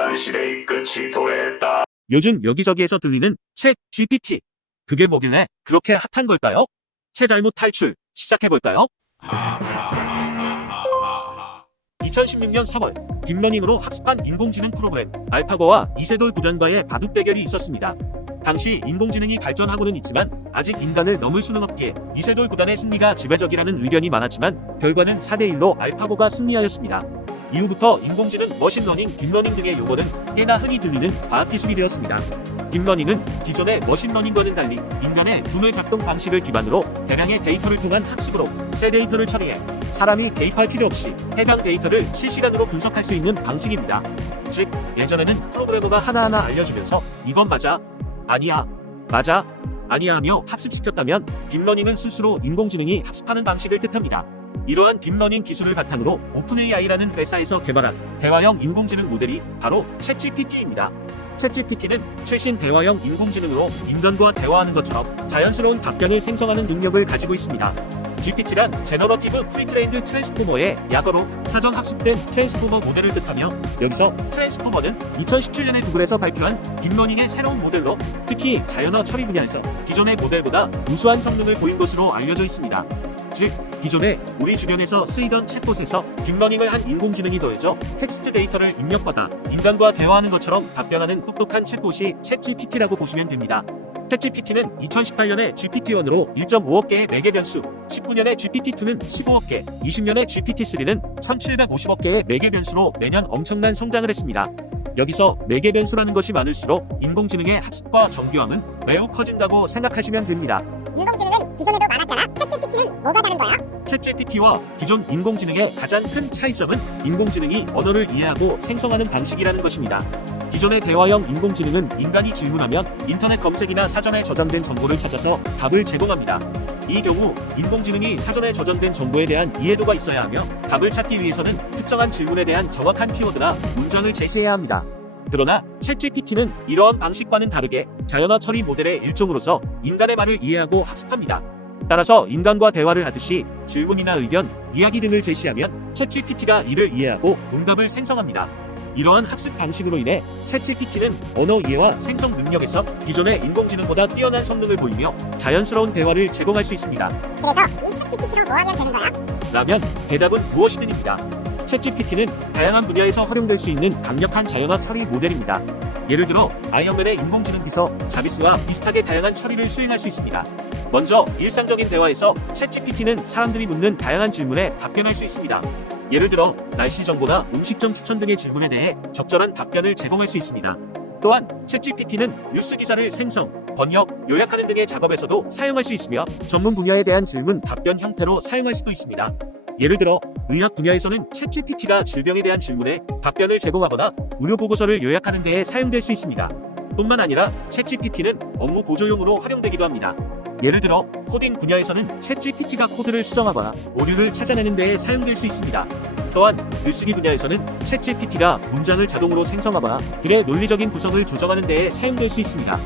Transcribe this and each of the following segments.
인간 시대의 끝이 도래했다. 요즘 여기저기에서 들리는 챗 GPT. 그게 뭐길래 그렇게 핫한 걸까요? 채잘못 탈출 시작해볼까요? 2016년 3월 딥러닝으로 학습한 인공지능 프로그램 알파고와 이세돌 구단과의 바둑 대결이 있었습니다. 당시 인공지능이 발전하고는 있지만 아직 인간을 넘을 수는 없기에 이세돌 구단의 승리가 지배적이라는 의견이 많았지만 결과는 4대1로 알파고가 승리하였습니다. 이후부터 인공지능, 머신러닝, 딥러닝 등의 용어는 꽤나 흔히 들리는 과학기술이 되었습니다. 딥러닝은 기존의 머신러닝과는 달리 인간의 두뇌 작동 방식을 기반으로 대량의 데이터를 통한 학습으로 새 데이터를 처리해 사람이 개입할 필요 없이 해당 데이터를 실시간으로 분석할 수 있는 방식입니다. 즉, 예전에는 프로그래머가 하나하나 알려주면서 이건 맞아, 아니야, 맞아, 아니야 하며 학습시켰다면 딥러닝은 스스로 인공지능이 학습하는 방식을 뜻합니다. 이러한 딥러닝 기술을 바탕으로 오픈AI라는 회사에서 개발한 대화형 인공지능 모델이 바로 챗GPT입니다. 챗GPT는 최신 대화형 인공지능으로 인간과 대화하는 것처럼 자연스러운 답변을 생성하는 능력을 가지고 있습니다. GPT란 제너러티브 프리트레인드 트랜스포머의 약어로 사전 학습된 트랜스포머 모델을 뜻하며 여기서 트랜스포머는 2017년에 구글에서 발표한 딥러닝의 새로운 모델로 특히 자연어 처리 분야에서 기존의 모델보다 우수한 성능을 보인 것으로 알려져 있습니다. 즉, 기존에 우리 주변에서 쓰이던 챗봇에서 딥러닝을 한 인공지능이 더해져 텍스트 데이터를 입력받아 인간과 대화하는 것처럼 답변하는 똑똑한 챗봇이 챗GPT라고 보시면 됩니다. 챗GPT는 2018년에 GPT-1으로 1.5억 개의 매개 변수, 19년에 GPT-2는 15억 개, 20년에 GPT-3는 1750억 개의 매개 변수로 매년 엄청난 성장을 했습니다. 여기서 매개 변수라는 것이 많을수록 인공지능의 학습과 정교함은 매우 커진다고 생각하시면 됩니다. 인공지능은 기존에도 많았잖아. 챗GPT는 뭐가 다른 거야? 챗GPT와 기존 인공지능의 가장 큰 차이점은 인공지능이 언어를 이해하고 생성하는 방식이라는 것입니다. 기존의 대화형 인공지능은 인간이 질문하면 인터넷 검색이나 사전에 저장된 정보를 찾아서 답을 제공합니다. 이 경우 인공지능이 사전에 저장된 정보에 대한 이해도가 있어야 하며 답을 찾기 위해서는 특정한 질문에 대한 정확한 키워드나 문장을 제시해야 합니다. 그러나 챗GPT는 이러한 방식과는 다르게 자연어 처리 모델의 일종으로서 인간의 말을 이해하고 학습합니다. 따라서 인간과 대화를 하듯이 질문이나 의견, 이야기 등을 제시하면 챗GPT가 이를 이해하고 응답을 생성합니다. 이러한 학습 방식으로 인해 챗GPT는 언어 이해와 생성 능력에서 기존의 인공지능보다 뛰어난 성능을 보이며 자연스러운 대화를 제공할 수 있습니다. 그래서 이 챗GPT로 뭐 하면 되는 거야? 라면 대답은 무엇이든입니다. 챗GPT는 다양한 분야에서 활용될 수 있는 강력한 자연어 처리 모델입니다. 예를 들어 아이언맨의 인공지능 비서 자비스와 비슷하게 다양한 처리를 수행할 수 있습니다. 먼저 일상적인 대화에서 챗GPT는 사람들이 묻는 다양한 질문에 답변할 수 있습니다. 예를 들어 날씨 정보나 음식점 추천 등의 질문에 대해 적절한 답변을 제공할 수 있습니다. 또한 챗GPT는 뉴스 기사를 생성, 번역, 요약하는 등의 작업에서도 사용할 수 있으며 전문 분야에 대한 질문, 답변 형태로 사용할 수도 있습니다. 예를 들어 의학 분야에서는 챗GPT가 질병에 대한 질문에 답변을 제공하거나 의료 보고서를 요약하는 데에 사용될 수 있습니다. 뿐만 아니라 챗GPT는 업무 보조용으로 활용되기도 합니다. 예를 들어 코딩 분야에서는 챗GPT가 코드를 수정하거나 오류를 찾아내는 데에 사용될 수 있습니다. 또한 글쓰기 분야에서는 챗GPT가 문장을 자동으로 생성하거나 글의 논리적인 구성을 조정하는 데에 사용될 수 있습니다.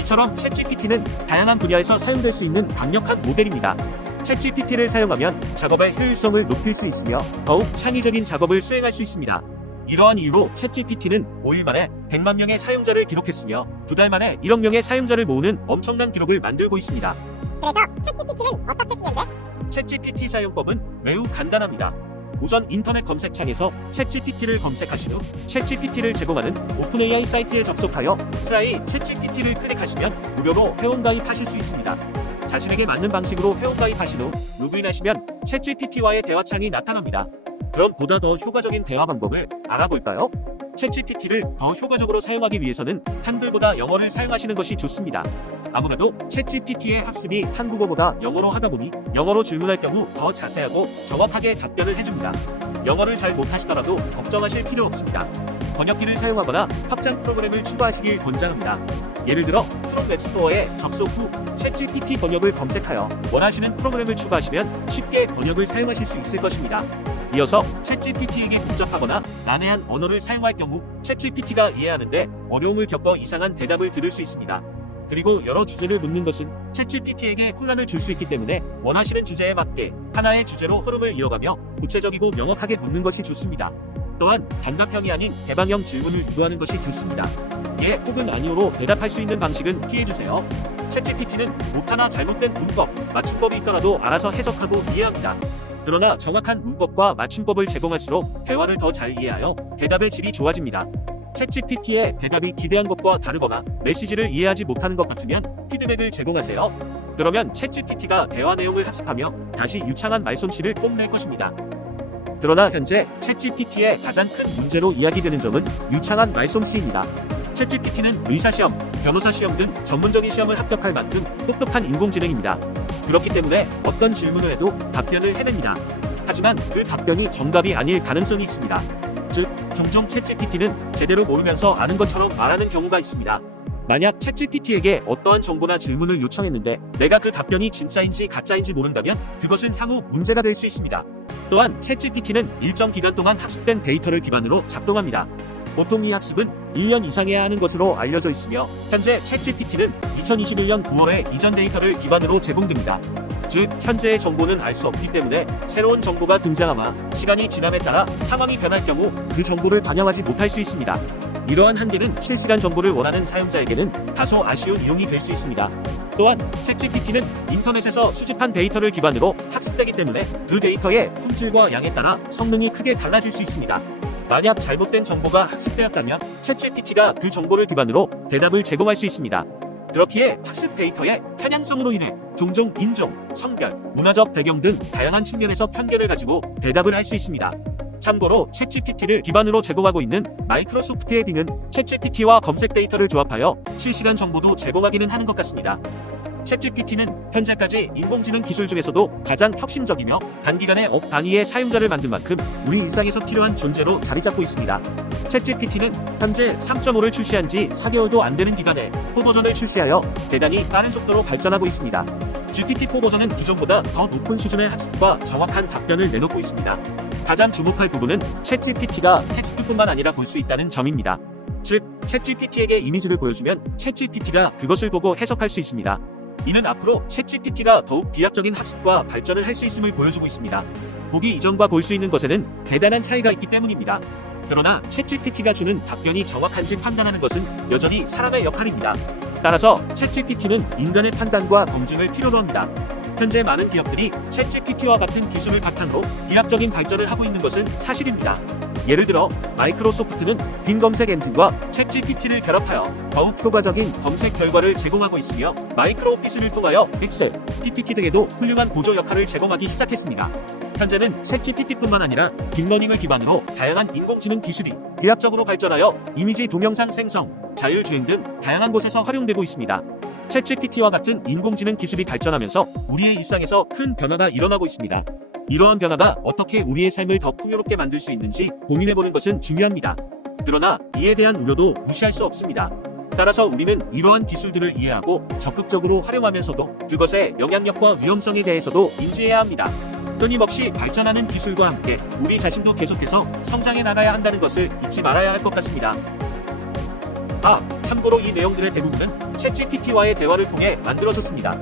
이처럼 챗GPT는 다양한 분야에서 사용될 수 있는 강력한 모델입니다. 챗GPT를 사용하면 작업의 효율성을 높일 수 있으며 더욱 창의적인 작업을 수행할 수 있습니다. 이러한 이유로 챗GPT는 5일 만에 100만 명의 사용자를 기록했으며 2달 만에 1억 명의 사용자를 모으는 엄청난 기록을 만들고 있습니다. 그래서 챗GPT는 어떻게 쓰면 돼? 챗GPT 사용법은 매우 간단합니다. 우선 인터넷 검색창에서 챗GPT를 검색하신 후 챗GPT를 제공하는 오픈AI 사이트에 접속하여 트라이 챗GPT를 클릭하시면 무료로 회원가입하실 수 있습니다. 자신에게 맞는 방식으로 회원가입하신 후 로그인하시면 챗GPT와의 대화창이 나타납니다. 그럼 보다 더 효과적인 대화 방법을 알아볼까요? 챗GPT를 더 효과적으로 사용하기 위해서는 한글보다 영어를 사용하시는 것이 좋습니다. 아무래도 챗GPT의 학습이 한국어보다 영어로 하다 보니 영어로 질문할 경우 더 자세하고 정확하게 답변을 해줍니다. 영어를 잘 못하시더라도 걱정하실 필요 없습니다. 번역기를 사용하거나 확장 프로그램을 추가하시길 권장합니다. 예를 들어 크롬 웹스토어에 접속 후 챗GPT 번역을 검색하여 원하시는 프로그램을 추가하시면 쉽게 번역을 사용하실 수 있을 것입니다. 이어서 챗GPT에게 복잡하거나 난해한 언어를 사용할 경우 챗GPT가 이해하는데 어려움을 겪어 이상한 대답을 들을 수 있습니다. 그리고 여러 주제를 묻는 것은 챗GPT에게 혼란을 줄 수 있기 때문에 원하시는 주제에 맞게 하나의 주제로 흐름을 이어가며 구체적이고 명확하게 묻는 것이 좋습니다. 또한 단답형이 아닌 개방형 질문을 유도하는 것이 좋습니다. 예 혹은 아니오로 대답할 수 있는 방식은 피해주세요. 챗GPT는 못하나 잘못된 문법, 맞춤법이 있더라도 알아서 해석하고 이해합니다. 그러나 정확한 문법과 맞춤법을 제공할수록 대화를 더 잘 이해하여 대답의 질이 좋아집니다. 챗GPT의 대답이 기대한 것과 다르거나 메시지를 이해하지 못하는 것 같으면 피드백을 제공하세요. 그러면 챗GPT가 대화 내용을 학습하며 다시 유창한 말솜씨를 뽐낼 것입니다. 그러나 현재 챗GPT의 가장 큰 문제로 이야기되는 점은 유창한 말솜씨입니다. 챗GPT는 의사시험, 변호사시험 등 전문적인 시험을 합격할 만큼 똑똑한 인공지능입니다. 그렇기 때문에 어떤 질문을 해도 답변을 해냅니다. 하지만 그 답변이 정답이 아닐 가능성이 있습니다. 즉, 종종 챗GPT는 제대로 모르면서 아는 것처럼 말하는 경우가 있습니다. 만약 챗GPT에게 어떠한 정보나 질문을 요청했는데 내가 그 답변이 진짜인지 가짜인지 모른다면 그것은 향후 문제가 될 수 있습니다. 또한 챗GPT는 일정 기간 동안 학습된 데이터를 기반으로 작동합니다. 보통 이 학습은 1년 이상해야 하는 것으로 알려져 있으며 현재 챗GPT는 2021년 9월에 이전 데이터를 기반으로 제공됩니다. 즉, 현재의 정보는 알 수 없기 때문에 새로운 정보가 등장하마 시간이 지남에 따라 상황이 변할 경우 그 정보를 반영하지 못할 수 있습니다. 이러한 한계는 실시간 정보를 원하는 사용자에게는 다소 아쉬운 이용이 될 수 있습니다. 또한 챗GPT는 인터넷에서 수집한 데이터를 기반으로 학습되기 때문에 그 데이터의 품질과 양에 따라 성능이 크게 달라질 수 있습니다. 만약 잘못된 정보가 학습되었다면 챗GPT가 그 정보를 기반으로 대답을 제공할 수 있습니다. 그렇기에 학습 데이터의 편향성으로 인해 종종 인종, 성별, 문화적 배경 등 다양한 측면에서 편견을 가지고 대답을 할 수 있습니다. 참고로 챗GPT를 기반으로 제공하고 있는 마이크로소프트의 빙은 챗GPT와 검색 데이터를 조합하여 실시간 정보도 제공하기는 하는 것 같습니다. 챗GPT는 현재까지 인공지능 기술 중에서도 가장 혁신적이며 단기간에 억 단위의 사용자를 만든 만큼 우리 일상에서 필요한 존재로 자리 잡고 있습니다. 챗GPT는 현재 3.5를 출시한 지 4개월도 안 되는 기간에 4 버전을 출시하여 대단히 빠른 속도로 발전하고 있습니다. GPT-4 버전은 기존보다 더 높은 수준의 학습과 정확한 답변을 내놓고 있습니다. 가장 주목할 부분은 챗GPT가 텍스트뿐만 아니라 볼 수 있다는 점입니다. 즉, 챗GPT에게 이미지를 보여주면 챗GPT가 그것을 보고 해석할 수 있습니다. 이는 앞으로 챗GPT가 더욱 비약적인 학습과 발전을 할 수 있음을 보여주고 있습니다. 보기 이전과 볼 수 있는 것에는 대단한 차이가 있기 때문입니다. 그러나 챗GPT가 주는 답변이 정확한지 판단하는 것은 여전히 사람의 역할입니다. 따라서 챗GPT는 인간의 판단과 검증을 필요로 합니다. 현재 많은 기업들이 챗GPT와 같은 기술을 바탕으로 비약적인 발전을 하고 있는 것은 사실입니다. 예를 들어 마이크로소프트는 빈 검색 엔진과 챗GPT를 결합하여 더욱 효과적인 검색 결과를 제공하고 있으며 마이크로오피스를 통하여 엑셀, PPT 등에도 훌륭한 보조 역할을 제공하기 시작했습니다. 현재는 챗GPT뿐만 아니라 딥러닝을 기반으로 다양한 인공지능 기술이 비약적으로 발전하여 이미지 동영상 생성, 자율주행 등 다양한 곳에서 활용되고 있습니다. 챗GPT와 같은 인공지능 기술이 발전하면서 우리의 일상에서 큰 변화가 일어나고 있습니다. 이러한 변화가 어떻게 우리의 삶을 더 풍요롭게 만들 수 있는지 고민해보는 것은 중요합니다. 그러나 이에 대한 우려도 무시할 수 없습니다. 따라서 우리는 이러한 기술들을 이해하고 적극적으로 활용하면서도 그것의 영향력과 위험성에 대해서도 인지해야 합니다. 끊임없이 발전하는 기술과 함께 우리 자신도 계속해서 성장해 나가야 한다는 것을 잊지 말아야 할 것 같습니다. 참고로 이 내용들의 대부분은 챗GPT와의 대화를 통해 만들어졌습니다.